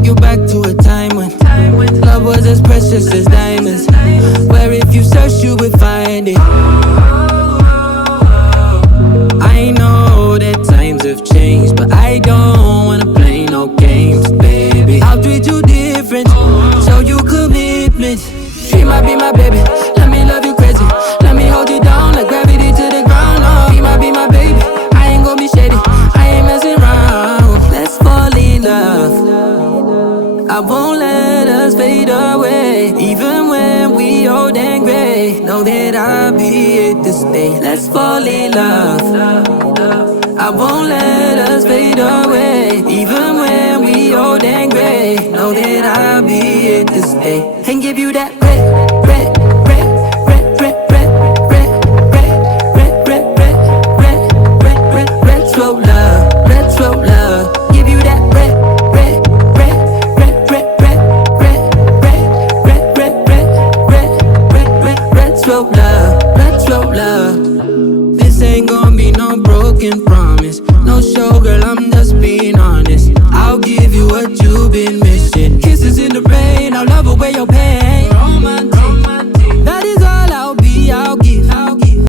take you back to a time when love was as precious as diamonds, where if you search you would find it. I know that times have changed, but I don't wanna play no games, baby. I'll treat you different, show you commitment. She might be my baby, let me love you crazy. Let me hold you down like gravity to the ground. Oh, be my baby, I ain't gon' be shady, I ain't messing around. Let's fall in love, I won't let us fade away. Even when we old and gray, know that I'll be here to stay. Let's fall in love, I won't let us fade away. Even when we old and gray, know that I'll be here to stay. And give you that red, red, red, red, red, red, red, red, red, red, red, red, red, red, retro love, retro love. Give you that red, red, red, red, red, red, red, red, red, red, red, red, red, red, retro love, retro love. This ain't gon' be no broken promise, no show, girl, I'm just being honest. I'll give you what you've been missing.